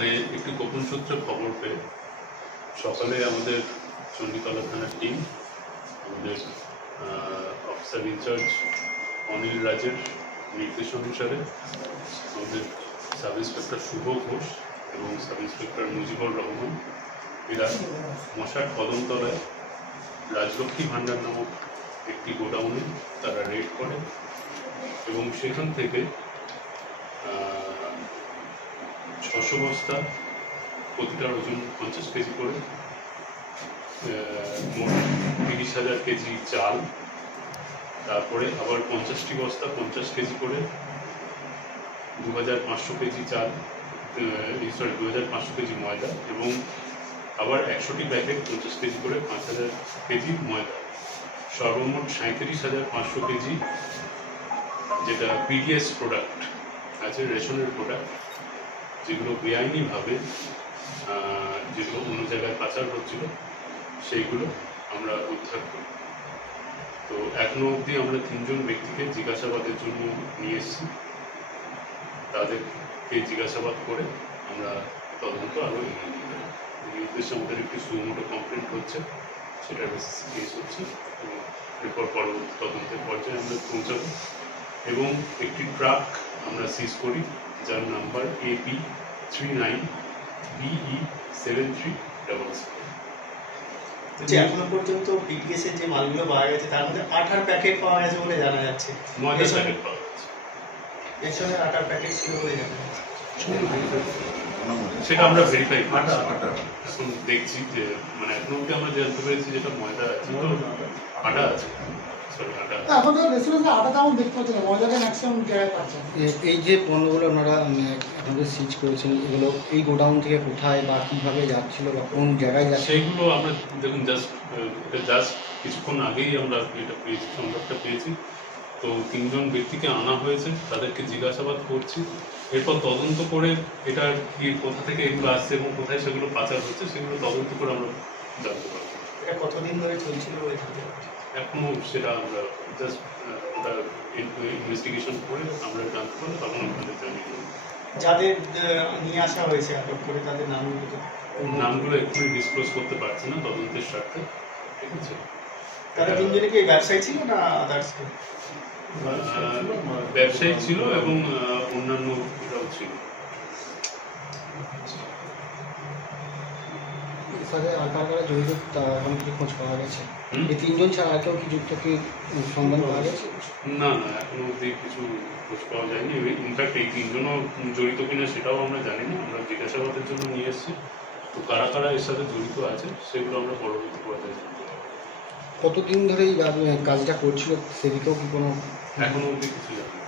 মানে একটু গোপন সূত্রে খবর পেয়ে সকালে আমাদের চণ্ডীতলা থানার টিম, আমাদের অফিসার ইনচার্জ অনিল রাজের নির্দেশ অনুসারে আমাদের সাব ইন্সপেক্টর শুভ ঘোষ এবং সাব ইন্সপেক্টর মুজিবুর রহমান এরা মশার কদমতলায় রাজলক্ষ্মী ভাণ্ডার নামক একটি গোডাউনে তারা রেড করে এবং সেখান থেকে 600 বস্তা, প্রতিটার ওজন 50 কেজি করে, মোট 30,000 কেজি চাল, তারপরে আবার 50টি বস্তা 50 কেজি করে 2,500 কেজি চাল, 2,500 কেজি ময়দা এবং আবার 100টি প্যাকেট 50 কেজি করে 5,000 কেজি ময়দা, সর্বমোট 37,500 কেজি যেটা পিডিএস প্রোডাক্ট আছে, রেশনের প্রোডাক্ট, যেগুলো বেআইনিভাবে যেগুলো অন্য জায়গায় পাচার হচ্ছিল সেইগুলো আমরা উদ্ধার করি। তো এখনো অবধি আমরা 3 জন ব্যক্তিকে জিজ্ঞাসাবাদের জন্য নিয়ে এসেছি। তাদেরকে জিজ্ঞাসাবাদ করে আমরা তদন্ত আরও এগিয়ে নিয়ে যাবো। এই উদ্দেশ্যে আমাদের একটি সুমোটো কমপ্লেন্ট হচ্ছে, সেটার বেসিসে কেস হচ্ছে এবং এরপর পরবর্তী তদন্তের পর্যায়ে আমরা পৌঁছাবো। এবং একটি ট্রাক আমরা সিজ করি যার নাম্বার AP39BE7377। এখনো পর্যন্ত পিটিএস এর যে মালগুলো পাওয়া গেছে তার মধ্যে 8 প্যাকেট পাওয়া গেছে বলে জানা যাচ্ছে। ময়দার প্যাকেট পাওয়া গেছে, এর সঙ্গে 8 প্যাকেট ছিল বলে জানা যাচ্ছে। সেটা আমরা ভেরিফাই করছি, এখন দেখছি যে মানে এখন অব্দি আমরা জানতে পেরেছি যেটা ময়দা আছে, আটা আছে, এখন তো রেস্টুরেন্টে আটা তেমন দেখতে পাচ্ছি না, ময়দাটা ম্যাক্সিমাম জায়গায় পাচ্ছেন। এই যে পণ্যগুলো আপনারা আপনাদের সিজ করেছেন, এগুলো এই গোডাউন থেকে কোথায় বা কীভাবে যাচ্ছিল বা কোন জায়গায় যাচ্ছে সেইগুলো আমরা দেখুন জাস্ট কিছুক্ষণ আগেই আমরা এটা পেয়েছি, সংবাদটা পেয়েছি। তো 3 জন ব্যক্তিকে আনা হয়েছে, তাদেরকে জিজ্ঞাসাবাদ করছি, এরপর তদন্ত করে এটার কি কোথা থেকে এগুলো আসছে এবং কোথায় সেগুলো পাচার হচ্ছে সেগুলো তদন্ত করে আমরা জানতে পারবো। এটা কতদিন ধরে চলছিল এখনো সেটা আমরা জাস্ট ওটা ইনভেস্টিগেশন করে আমরা জানতে পারবো, তখন আপনাদের জানিয়ে দেবো। যাদের নিয়ে আসা হয়েছে আটক করে তাদের নামগুলো এক্ষুনি ডিসক্লোজ করতে পারছি না তদন্তের স্বার্থে, ঠিক আছে। তারা 3 জনে কি ব্যবসায়ী ছিল না আদার্স? ব্যবসায়ী ছিল এবং অন্যান্য এরাও ছিল। জড়িত এখন কি খোঁজ পাওয়া গেছে? এই 3 জন ছাড়া কেউ কি যুক্ত কি সন্ধান পাওয়া গেছে? না না, এখনো অব্দি কিছু খোঁজ পাওয়া যায়নি। ইনফ্যাক্ট এই 3 জনও জড়িত কিনা সেটাও আমরা জানি না, আমরা জিজ্ঞাসাবাদের জন্য নিয়ে এসেছি। তো কারা কারা এর সাথে জড়িত আছে সেগুলো আমরা পরবর্তী পর্যায়ে জানতে পারবো। কতদিন ধরে এই কাজটা করছিল সেদিকেও কি কোনো এখনো অব্দি কিছু জানি না।